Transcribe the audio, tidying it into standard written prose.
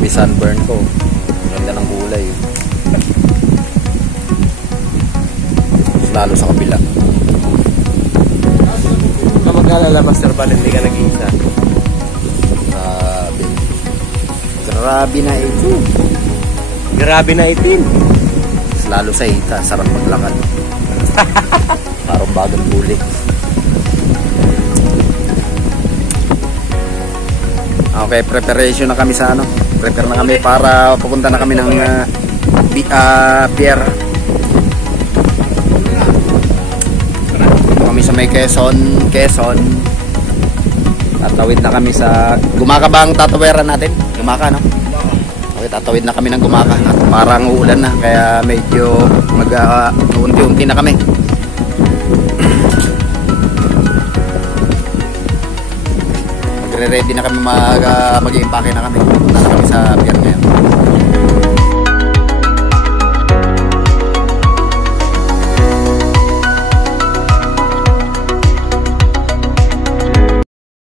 Grabe sunburn ko. Ganda ng kulay. Lalo sa kabila. Huwag ka mag-alala, Master Bal, hindi ka nag-iisa. Grabe. Grabe na ito. Grabe na itin. Lalo sa hita, sarap maglakad. Parang bagong huli. Okay, preparation na kami sa ano. Prepare na kami para pupunta na kami ng pier. Dito kami sa may Quezon. Tatawid na kami sa Gumaka ba ang tataweran natin? Gumaka, no? Okay, tatawid na kami ng Gumaka. At parang uulan na, kaya medyo mag-unti-unti na kami. Magre-ready na kami, mag-i-impake na kami. Punta na kami sa pier ngayon.